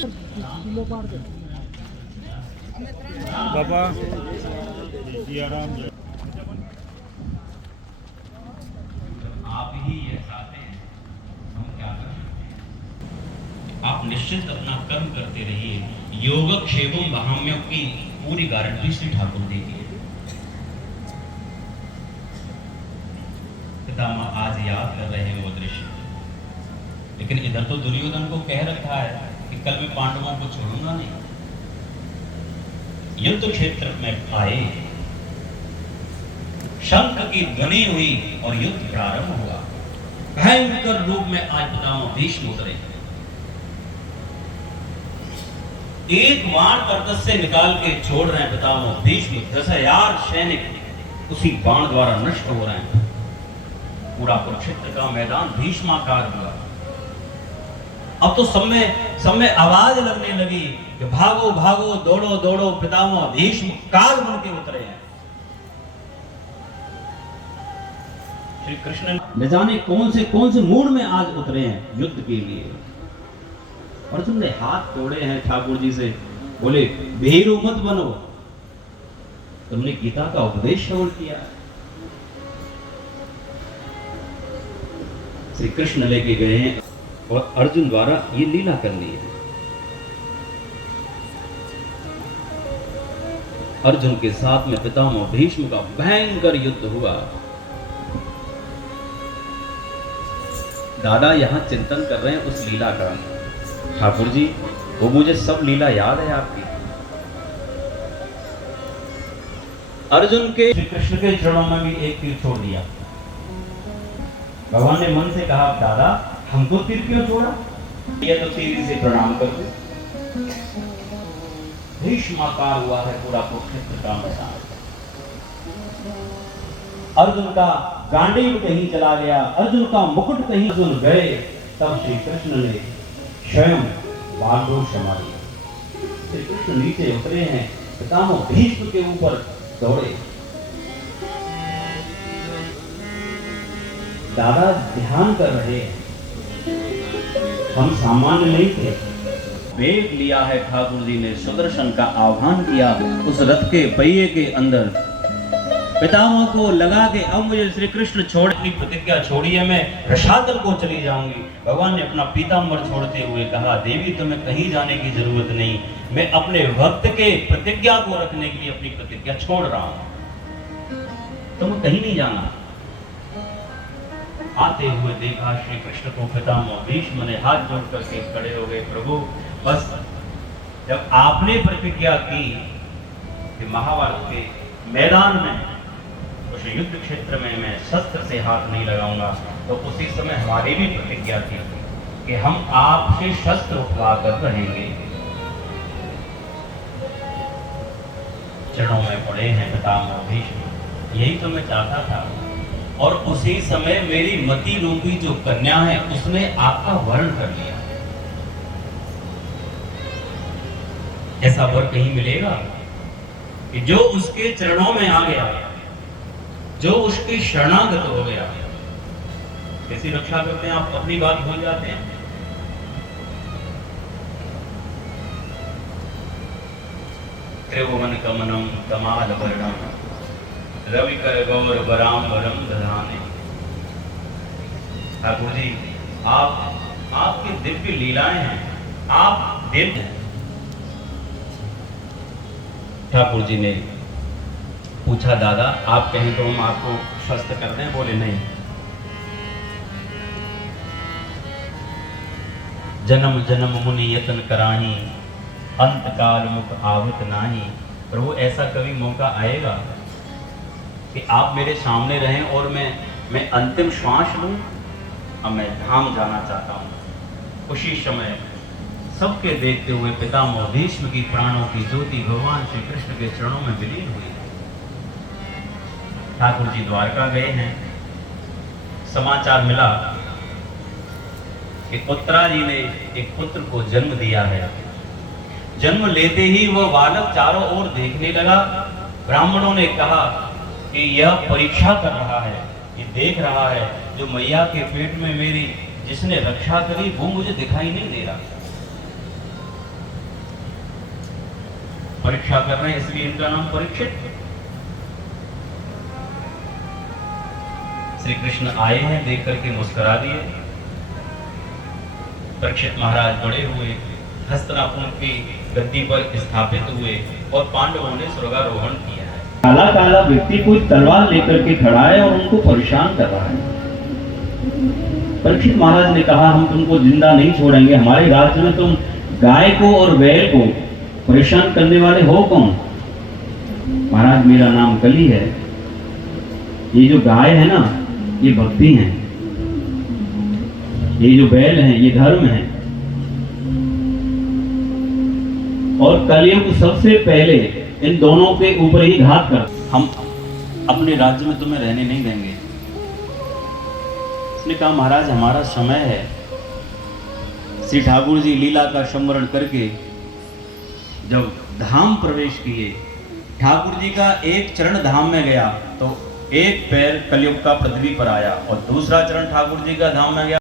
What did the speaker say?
बाबा आप ही ये चाहते हैं, हम क्या कर सकते हैं। आप निश्चित अपना कर्म करते रहिए। योगक्षेमम वहाम्यों की पूरी गारंटी श्री ठाकुर देगी। पितामह आज याद कर रहे हैं वो दृश्य, लेकिन इधर तो दुर्योधन को कह रखा है कि कल मैं पांडवों को छोड़ूंगा नहीं। युद्ध क्षेत्र में आए, शंख की ध्वनि हुई और युद्ध प्रारंभ हुआ। भयंकर रूप में आज पितामह भीष्म उतरे। एक बाण कर्कश से निकाल के छोड़ रहे हैं पितामह भीष्म। 10,000 सैनिक उसी बाण द्वारा नष्ट हो रहे हैं। पूरा कुरुक्षेत्र का मैदान भीष्माकार हुआ। अब तो सब में आवाज लगने लगी कि भागो भागो, दौड़ो दौड़ो, पितामह भीष्म काल बन के उतरे हैं। श्री कृष्ण न जाने कौन से मूड में आज उतरे हैं युद्ध के लिए। और तुमने हाथ तोड़े हैं ठाकुर जी से, बोले भीरू मत बनो। तुमने गीता का उपदेश श्रवण किया। श्री कृष्ण लेके गए हैं और अर्जुन द्वारा ये लीला करनी है। अर्जुन के साथ में पितामह भीष्म का भयंकर युद्ध हुआ। दादा यहां चिंतन कर रहे हैं उस लीला का। ठाकुर जी वो मुझे सब लीला याद है आपकी। अर्जुन के श्री कृष्ण के चरणों में भी एक तीर छोड़ दिया। भगवान ने मन से कहा दादा हमको तीर क्यों छोड़ा? ये तो तीर से प्रणाम कर दो। भीष्माकार हुआ है पूरा कुरुक्षेत्र का मैदान। अर्जुन का गांडीव कहीं चला गया, अर्जुन का मुकुट कहीं अर्जुन गए। तब श्री कृष्ण ने स्वयं बागडोर संभाली। श्री कृष्ण नीचे उतरे हैं, पितामह भीष्म के ऊपर दौड़े। दादा ध्यान कर रहे हैं, हम सामान्य नहीं थे। वेग लिया है ठाकुर जी ने, सुदर्शन का आह्वान किया उस रथ के पहिए के अंदर। पितामह को लगा के अब मुझे श्री कृष्ण छोड़ की प्रतिज्ञा छोड़ी है, मैं रसातल को चली जाऊंगी। भगवान ने अपना पीताम्बर छोड़ते हुए कहा देवी तुम्हें कहीं जाने की जरूरत नहीं, मैं अपने भक्त के प्रतिज्ञा को रखने के लिए अपनी प्रतिज्ञा छोड़ रहा हूं, तुम्हें कहीं नहीं जाना। आते हुए देखा श्री कृष्ण को पितामह भीष्म ने हाथ जोड़ करके खड़े हो गए। प्रभु बस जब आपने प्रतिज्ञा की कि महाभारत के मैदान में उस युद्ध क्षेत्र में मैं शस्त्र से हाथ नहीं लगाऊंगा, तो उसी समय हमारी भी प्रतिज्ञा थी कि हम आपसे शस्त्र उठवा कर रहेंगे। चरणों में पड़े हैं पितामह भीष्म, यही तो मैं चाहता था। और उसी समय मेरी मति रूपी जो कन्या है उसने आपका वर्ण कर लिया। ऐसा वर कहीं मिलेगा कि जो उसके चरणों में आ गया, जो उसकी शरणागत हो गया। कैसी रक्षा करते हैं आप, अपनी बात भूल जाते हैं। त्रिभुवन कमनम कमाल वर्णम रवि कर गौर बराम्बरम दधाने। ठाकुर जी आपकी दिव्य लीलाएं हैं, आप दिव्य हैं। ठाकुर जी ने पूछा दादा आप कहें तो हम आपको शस्त्र कर दें? बोले नहीं। जन्म जन्म मुनि यतन कराही, अंत काल मुख आवत नाही। प्रभु ऐसा कभी मौका आएगा कि आप मेरे सामने रहें और मैं अंतिम श्वास लूं। अब मैं धाम जाना चाहता हूं। उसी समय सबके देखते हुए पितामह भीष्म की प्राणों की ज्योति भगवान श्री कृष्ण के चरणों में विलीन हुई। ठाकुर जी द्वारका गए हैं, समाचार मिला कि उत्तरा जी ने एक पुत्र को जन्म दिया है। जन्म लेते ही वह बालक चारों ओर देखने लगा। ब्राह्मणों ने कहा कि यह परीक्षा कर रहा है, ये देख रहा है जो मैया के पेट में मेरी जिसने रक्षा करी वो मुझे दिखाई नहीं दे रहा। परीक्षा कर रहे हैं, इसलिए इनका नाम परीक्षित। श्री कृष्ण आए हैं, देख करके मुस्कुरा दिए। परीक्षित महाराज बड़े हुए, हस्तिनापुर की गद्दी पर स्थापित हुए और पांडवों ने स्वर्गारोहण किया है। काला काला व्यक्ति कोई तलवार लेकर के खड़ा है और उनको परेशान कर रहा है। परीक्षित महाराज ने कहा, हम तुमको जिंदा नहीं छोड़ेंगे, हमारे राज्य में तुम गाय को और बैल को परेशान करने वाले हो कौन? महाराज, मेरा नाम कली है। ये जो गाय है ना, ये भक्ति है, ये जो बैल है ये धर्म है, और कलयुग सबसे पहले इन दोनों के ऊपर ही घात कर। हम अपने राज्य में तुम्हें रहने नहीं देंगे। उसने कहा, महाराज हमारा समय है। श्री ठाकुर जी लीला का स्मरण करके जब धाम प्रवेश किए, ठाकुर जी का एक चरण धाम में गया तो एक पैर कलयुग का पृथ्वी पर आया और दूसरा चरण ठाकुर जी का धाम में गया।